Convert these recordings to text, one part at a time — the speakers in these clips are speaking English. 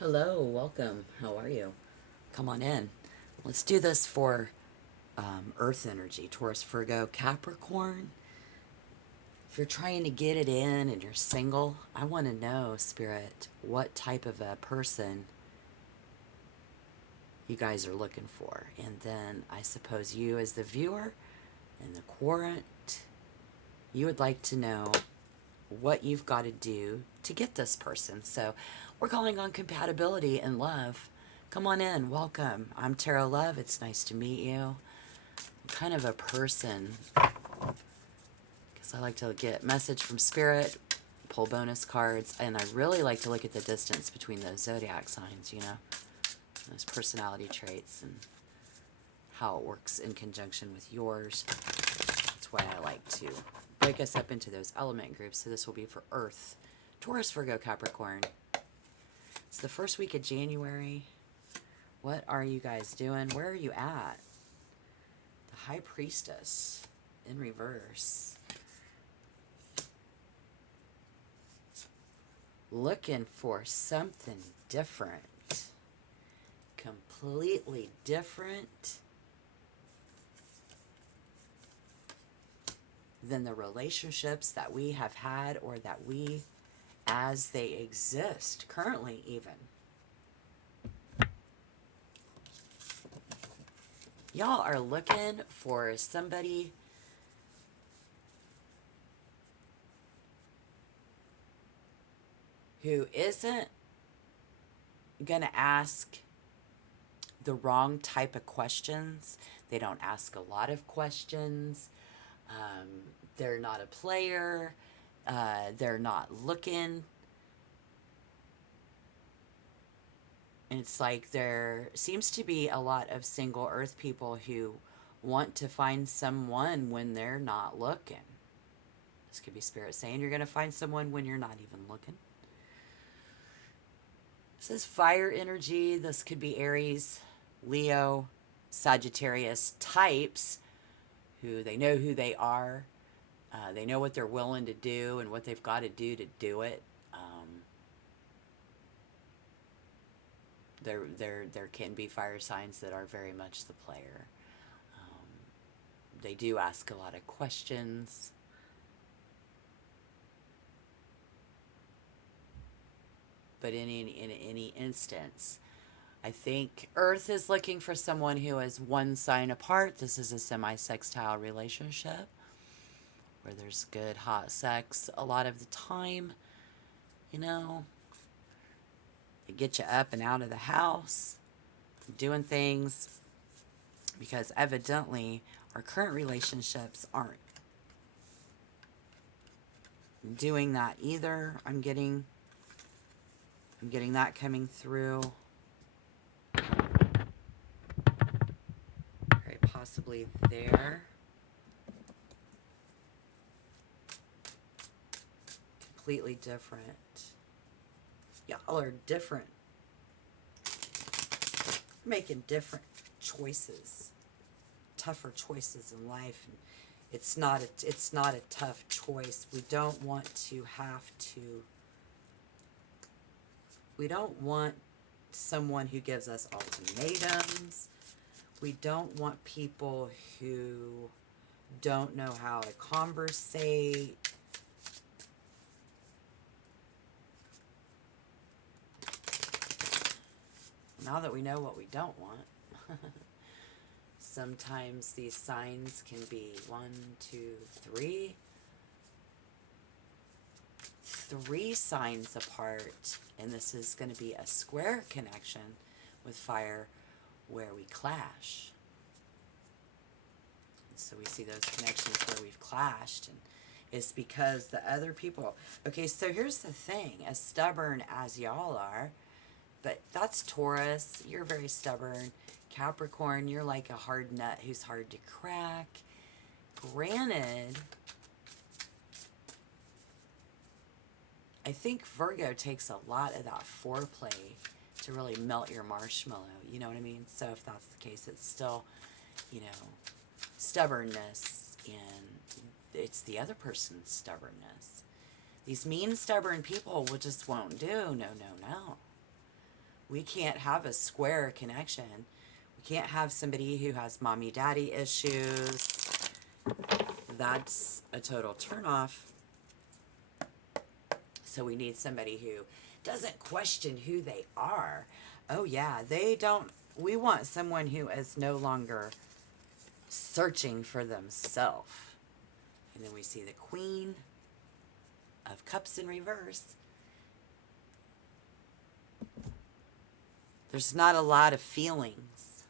Hello, welcome. How are you? Come on in. Let's do this for Earth energy, Taurus, Virgo, Capricorn. If you're trying to get it in and you're single, I want to know, Spirit, what type of a person you guys are looking for. And then I suppose you, as the viewer and the querent, you would like to know what you've got to do to get this person. So we're calling on compatibility and love. Come on in. Welcome. I'm Tarot Love. It's nice to meet you. I'm kind of a person because I like to get message from spirit, pull bonus cards, and I really like to look at the distance between those zodiac signs, those personality traits and how it works in conjunction with yours. That's why I like to break us up into those element groups. So this will be for Earth, Taurus, Virgo, Capricorn. It's the first week of January. What are you guys doing? Where are you at? The High Priestess in reverse. Looking for something different. Completely different than the relationships that we have had or that we, as they exist currently even. Y'all are looking for somebody who isn't going to ask the wrong type of questions. They don't ask a lot of questions. They're not a player. They're not looking. And it's like there seems to be a lot of single Earth people who want to find someone when they're not looking. This could be Spirit saying you're going to find someone when you're not even looking. This is fire energy. This could be Aries, Leo, Sagittarius types who they know who they are. They know what they're willing to do and what they've got to do it. There can be fire signs that are very much the player. They do ask a lot of questions. But in any instance, I think Earth is looking for someone who is one sign apart. This is a semi-sextile relationship where there's good, hot sex a lot of the time. They get you up and out of the house, doing things, because evidently our current relationships aren't doing that either. I'm getting that coming through. Very possibly there. Completely different. Y'all are different. Making different choices. Tougher choices in life. And it's not a tough choice. We don't want someone who gives us ultimatums. We don't want people who don't know how to conversate. Now that we know what we don't want, sometimes these signs can be 1, 2, 3. 3 signs apart, and this is going to be a square connection with fire where we clash. So we see those connections where we've clashed, and it's because the other people. Okay, so here's the thing. As stubborn as y'all are, but that's Taurus. You're very stubborn. Capricorn, you're like a hard nut who's hard to crack. Granted, I think Virgo takes a lot of that foreplay to really melt your marshmallow. You know what I mean? So if that's the case, it's still, stubbornness, and it's the other person's stubbornness. These mean, stubborn people just won't do. No, no, no. We can't have a square connection. We can't have somebody who has mommy daddy issues. That's a total turnoff. So we need somebody who doesn't question who they are. Oh yeah, they don't. We want someone who is no longer searching for themselves. And then we see the Queen of Cups in reverse. There's not a lot of feelings.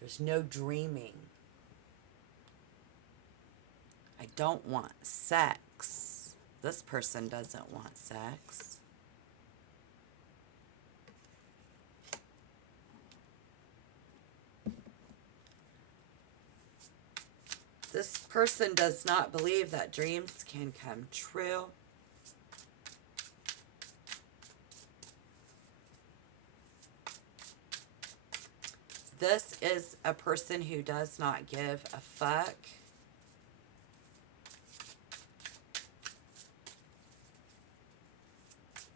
There's no dreaming. I don't want sex. This person doesn't want sex. This person does not believe that dreams can come true. This is a person who does not give a fuck.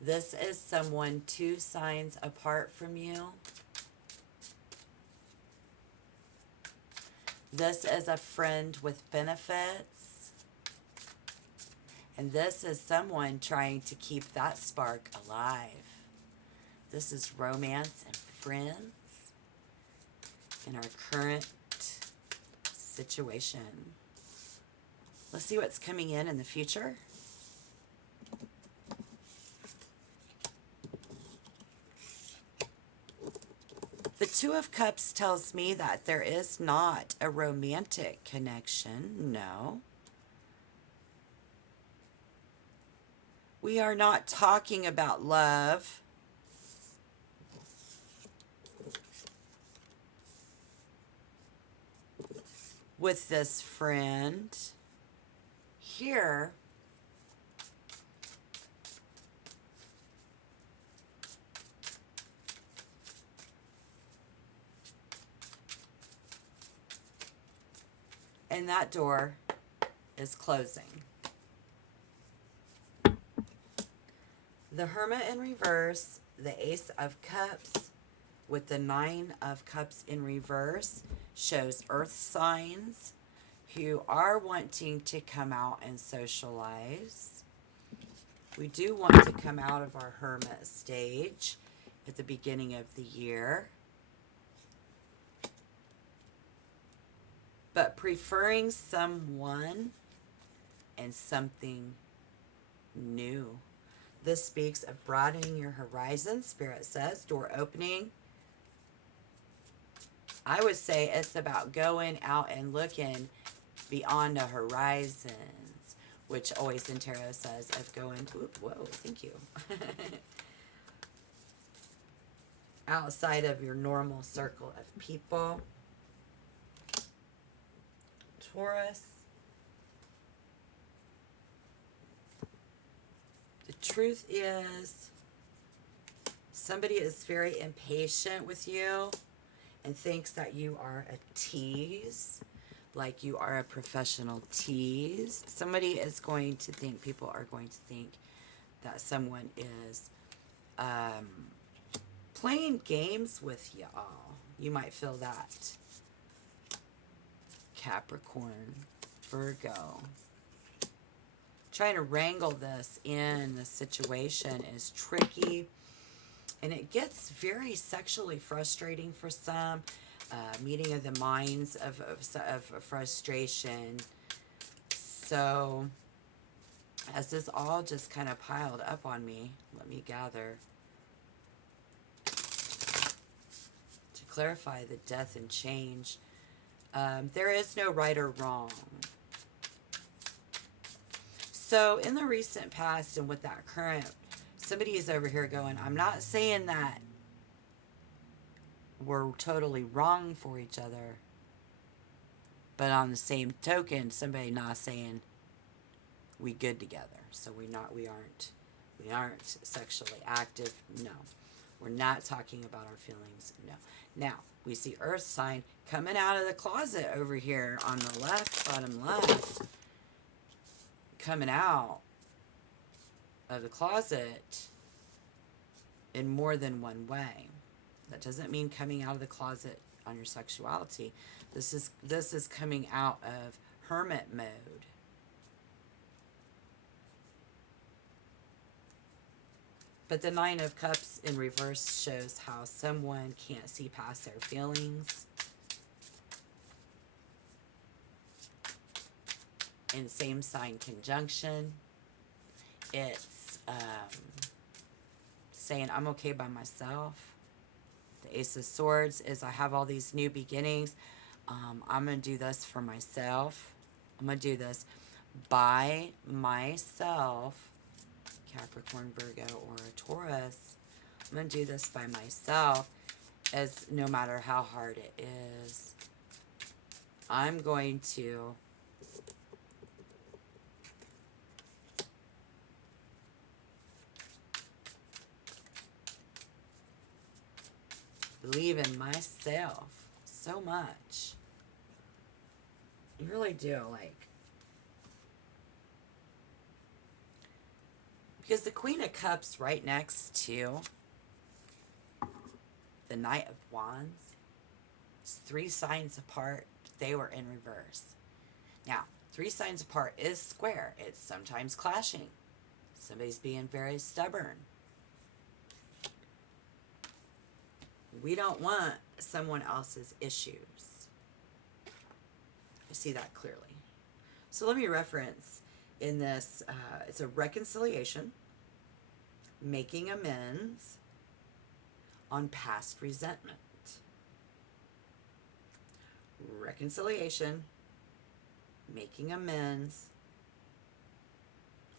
This is someone 2 signs apart from you. This is a friend with benefits. And this is someone trying to keep that spark alive. This is romance and friends in our current situation. Let's see what's coming in the future. The 2 of Cups tells me that there is not a romantic connection. No. We are not talking about love. With this friend. Here, and that door is closing. The Hermit in reverse, the Ace of Cups with the 9 of Cups in reverse shows earth signs who are wanting to come out and socialize. We do want to come out of our hermit stage at the beginning of the year. But preferring someone and something new. This speaks of broadening your horizons. Spirit says door opening. I would say it's about going out and looking beyond the horizons, which always in tarot says of going, whoa, thank you. Outside of your normal circle of people. Taurus. The truth is, somebody is very impatient with you and thinks that you are a tease, like you are a professional tease. Somebody is going to think, people are going to think that someone is playing games with y'all. You might feel that. Capricorn, Virgo. Trying to wrangle this in the situation is tricky. And it gets very sexually frustrating for some. Meeting of the minds of frustration. So, as this all just kind of piled up on me, let me gather. To clarify the death and change. There is no right or wrong. So, in the recent past and with that current, somebody is over here going, I'm not saying that we're totally wrong for each other. But on the same token, somebody not saying we good together. So we aren't sexually active. No. We're not talking about our feelings. No. Now, we see Earth sign coming out of the closet over here on the left, bottom left. Coming out of the closet in more than one way. That doesn't mean coming out of the closet on your sexuality. This is coming out of hermit mode. But the Nine of Cups in reverse shows how someone can't see past their feelings. In same sign conjunction, it's saying I'm okay by myself. The Ace of Swords is I have all these new beginnings. I'm going to do this for myself. I'm going to do this by myself. Capricorn, Virgo, or a Taurus. I'm going to do this by myself, as no matter how hard it is. I'm going to believe in myself so much. You really do, like, because the Queen of Cups right next to the Knight of Wands, it's 3 signs apart. They were in reverse. Now, 3 signs apart is square. It's sometimes clashing. Somebody's being very stubborn. We don't want someone else's issues. I see that clearly. So let me reference in this, it's a reconciliation, making amends on past resentment. Reconciliation, making amends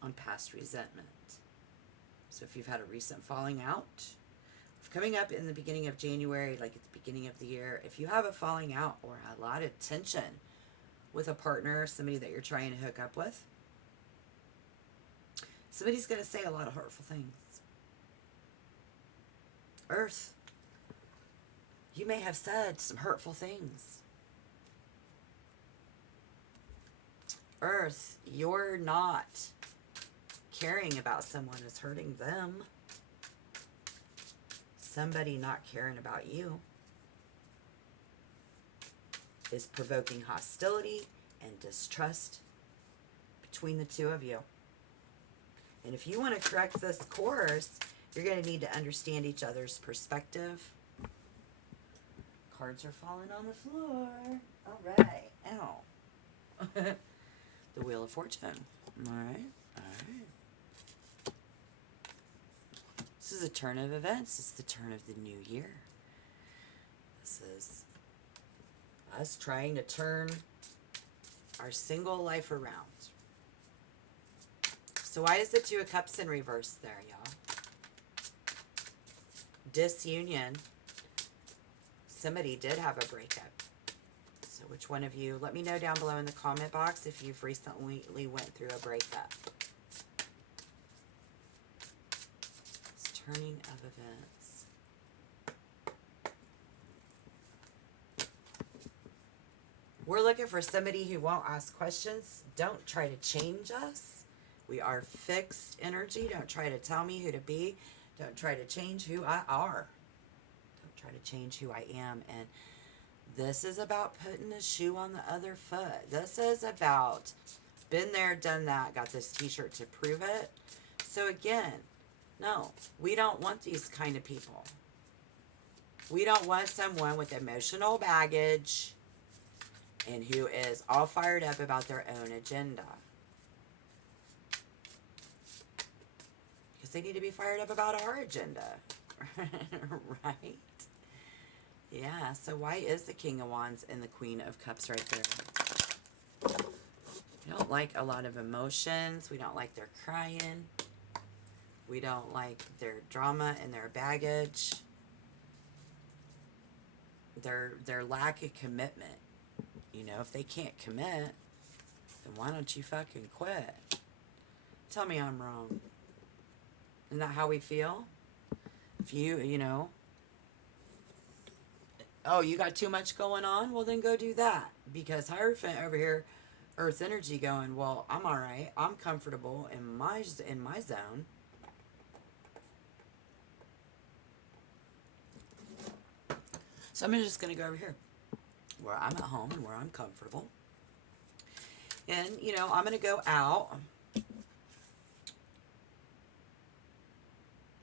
on past resentment. So if you've had a recent falling out, coming up in the beginning of January, like at the beginning of the year, if you have a falling out or a lot of tension with a partner, somebody that you're trying to hook up with, somebody's going to say a lot of hurtful things. Earth, you may have said some hurtful things. Earth, you're not caring about someone is hurting them. Somebody not caring about you is provoking hostility and distrust between the two of you. And if you want to correct this course, you're going to need to understand each other's perspective. Cards are falling on the floor. All right. Ow. The Wheel of Fortune. All right. All right. This is a turn of events. It's the turn of the new year. This is us trying to turn our single life around. So why is the Two of Cups in reverse there, y'all? Disunion. Somebody did have a breakup. So which one of you, let me know down below in the comment box if you've recently went through a breakup. It's turning of events. We're looking for somebody who won't ask questions. Don't try to change us. We are fixed energy. Don't try to tell me who to be. Don't try to change who I are. Don't try to change who I am. And this is about putting a shoe on the other foot. This is about been there, done that, got this t-shirt to prove it. So again, no, we don't want these kind of people. We don't want someone with emotional baggage and who is all fired up about their own agenda. Because they need to be fired up about our agenda. Right? Yeah, so why is the King of Wands and the Queen of Cups right there? We don't like a lot of emotions. We don't like their crying. We don't like their drama and their baggage. Their lack of commitment. You know, if they can't commit, then why don't you fucking quit? Tell me I'm wrong. Isn't that how we feel? If you know, oh, you got too much going on? Well, then go do that. Because Hierophant over here, Earth energy going, well, I'm all right. I'm comfortable in my zone. So I'm just going to go over here where I'm at home and where I'm comfortable. And, you know, I'm going to go out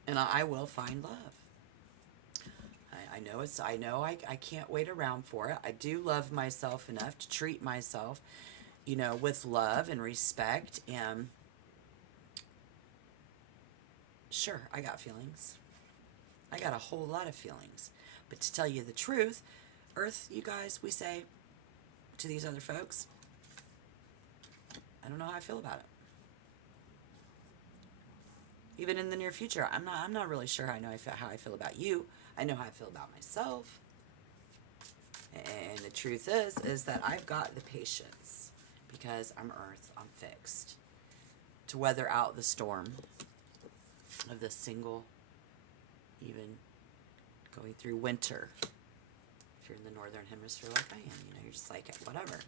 and I will find love. I know I can't wait around for it. I do love myself enough to treat myself, you know, with love and respect. And sure, I got feelings. I got a whole lot of feelings. But to tell you the truth, Earth, you guys, we say to these other folks, I don't know how I feel about it. Even in the near future, I'm not really sure how I feel about you. I know how I feel about myself. And the truth is that I've got the patience because I'm Earth, I'm fixed to weather out the storm of this single, even going through winter. If you're in the northern hemisphere like I am, you know, you're just like, whatever.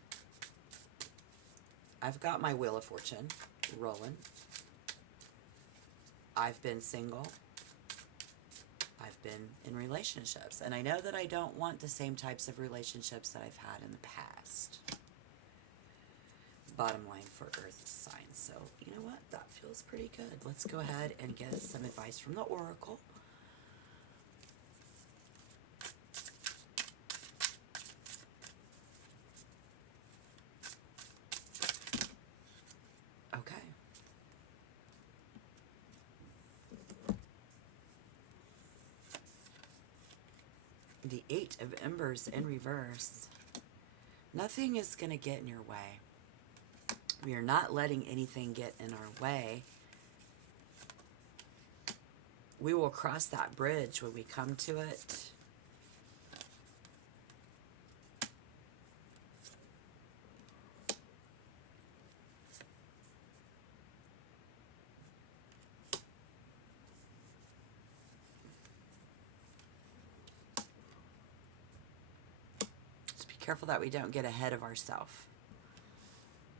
I've got my Wheel of Fortune rolling. I've been single. I've been in relationships. And I know that I don't want the same types of relationships that I've had in the past. Bottom line for Earth signs. So, you know what? That feels pretty good. Let's go ahead and get some advice from the Oracle. Okay. The Eight of Embers in reverse. Nothing is going to get in your way. We are not letting anything get in our way. We will cross that bridge when we come to it. Just be careful that we don't get ahead of ourselves.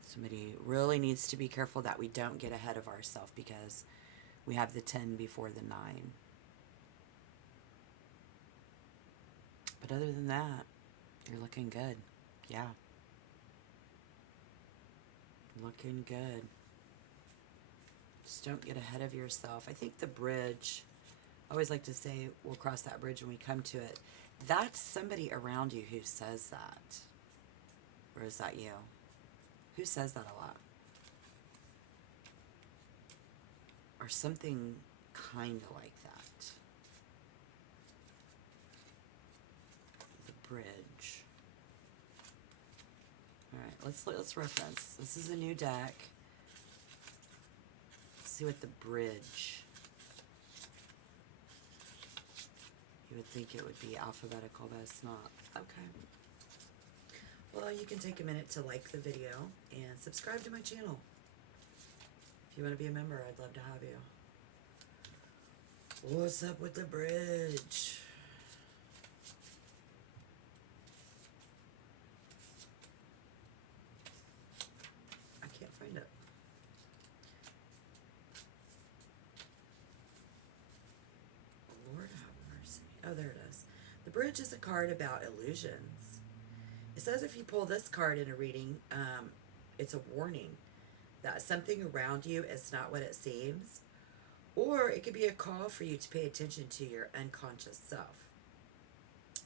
Somebody really needs to be careful that we don't get ahead of ourselves because we have the 10 before the 9. But other than that, you're looking good. Yeah. Looking good. Just don't get ahead of yourself. I think the bridge, I always like to say we'll cross that bridge when we come to it. That's somebody around you who says that. Or is that you? Who says that a lot? Or something kind of like that. The bridge. Alright, let's reference. This is a new deck. Let's see what the bridge. You would think it would be alphabetical, but it's not. Okay. Well, you can take a minute to like the video and subscribe to my channel. If you want to be a member, I'd love to have you. What's up with the bridge? I can't find it. Lord have mercy. Oh, there it is. The bridge is a card about illusions. It says if you pull this card in a reading, it's a warning that something around you is not what it seems. Or it could be a call for you to pay attention to your unconscious self.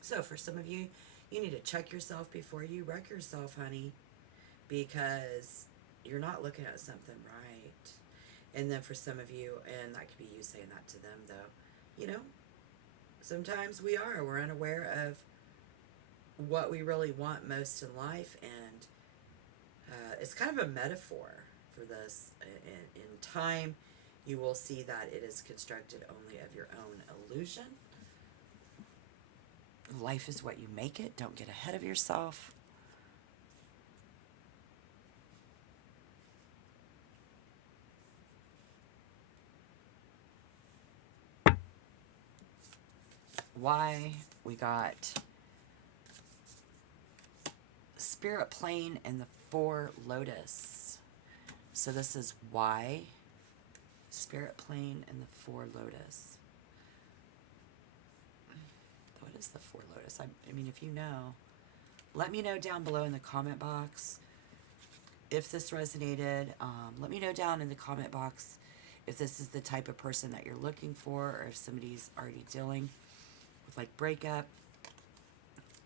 So for some of you, you need to check yourself before you wreck yourself, honey. Because you're not looking at something right. And then for some of you, and that could be you saying that to them though, you know, sometimes we're unaware of what we really want most in life, and it's kind of a metaphor for this. In time, you will see that it is constructed only of your own illusion. Life is what you make it. Don't get ahead of yourself. Why? We got Spirit Plane and the 4 Lotus. So this is why. Spirit Plane and the 4 Lotus. What is the Four Lotus? I mean, if you know, let me know down below in the comment box if this resonated. Let me know down in the comment box if this is the type of person that you're looking for, or if somebody's already dealing with like breakup,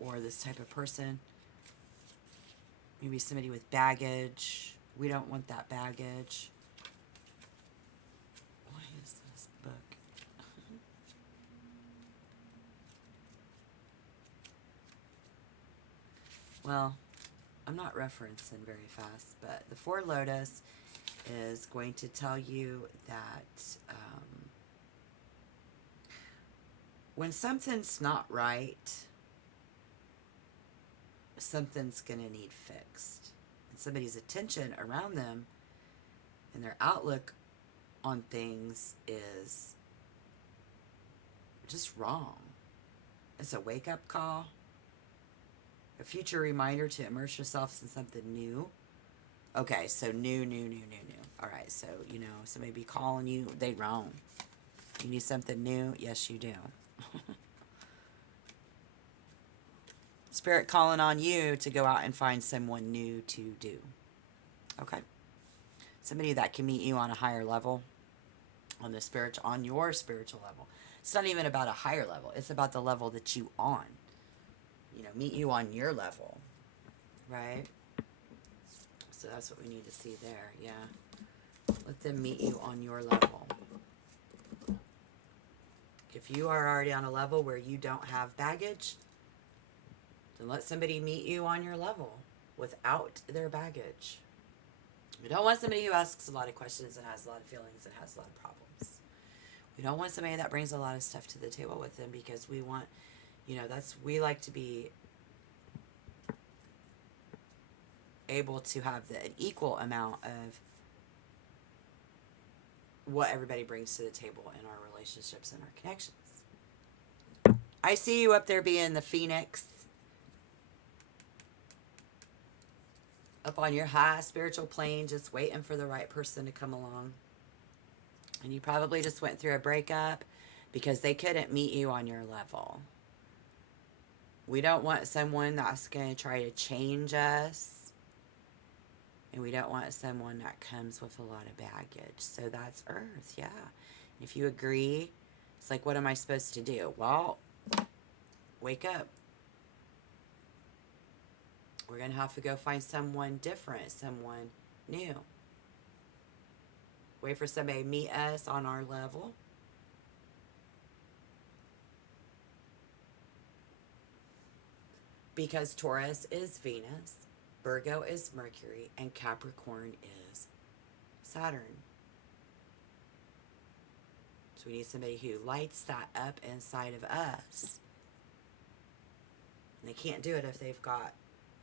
or this type of person. Maybe somebody with baggage. We don't want that baggage. Why is this book? Well, I'm not referencing very fast, but the Four Lotus is going to tell you that when something's not right, something's going to need fixed. And somebody's attention around them and their outlook on things is just wrong. It's a wake-up call, a future reminder to immerse yourself in something new. Okay, so new. All right, so, you know, somebody be calling you, they wrong. You need something new? Yes, you do. Spirit calling on you to go out and find someone new to do. Okay? Somebody that can meet you on a higher level, on your spiritual level. It's not even about a higher level. It's about the level that you on. You know, meet you on your level. Right? So that's what we need to see there. Yeah. Let them meet you on your level. If you are already on a level where you don't have baggage, then let somebody meet you on your level without their baggage. We don't want somebody who asks a lot of questions and has a lot of feelings and has a lot of problems. We don't want somebody that brings a lot of stuff to the table with them, because we want, you know, we like to be able to have an equal amount of what everybody brings to the table in our relationships and our connections. I see you up there being the phoenix, up on your high spiritual plane, just waiting for the right person to come along. And you probably just went through a breakup because they couldn't meet you on your level. We don't want someone that's going to try to change us. And we don't want someone that comes with a lot of baggage. So that's Earth, yeah. If you agree, it's like, what am I supposed to do? Well, wake up. We're going to have to go find someone different, someone new. Wait for somebody to meet us on our level. Because Taurus is Venus, Virgo is Mercury, and Capricorn is Saturn. So we need somebody who lights that up inside of us. And they can't do it if they've got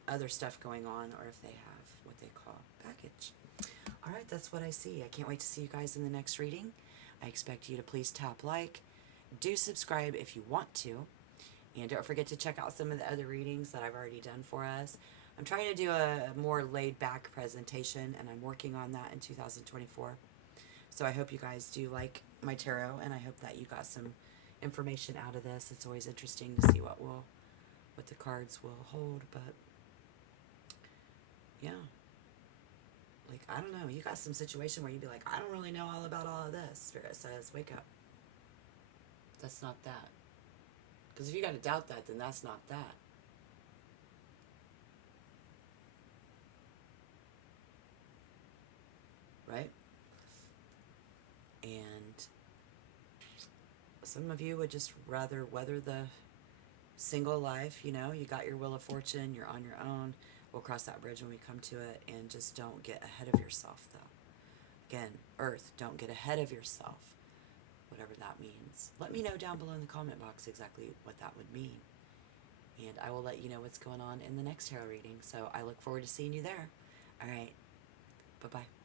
other stuff going on, or if they have what they call baggage. All right, that's what I see. I can't wait to see you guys in the next reading. I expect you to please tap like. Do subscribe if you want to. And don't forget to check out some of the other readings that I've already done for us. I'm trying to do a more laid-back presentation, and I'm working on that in 2024. So I hope you guys do like my tarot, and I hope that you got some information out of this. It's always interesting to see what the cards will hold, but yeah. Like, I don't know, you got some situation where you'd be like, I don't really know all about all of this. Spirit says, wake up. That's not that. Because if you got to doubt that, then that's not that. Right? And some of you would just rather weather the single life, you know, you got your wheel of fortune, you're on your own. We'll cross that bridge when we come to it, and just don't get ahead of yourself, though. Again, Earth, don't get ahead of yourself, whatever that means. Let me know down below in the comment box exactly what that would mean, and I will let you know what's going on in the next tarot reading. So I look forward to seeing you there. All right, bye-bye.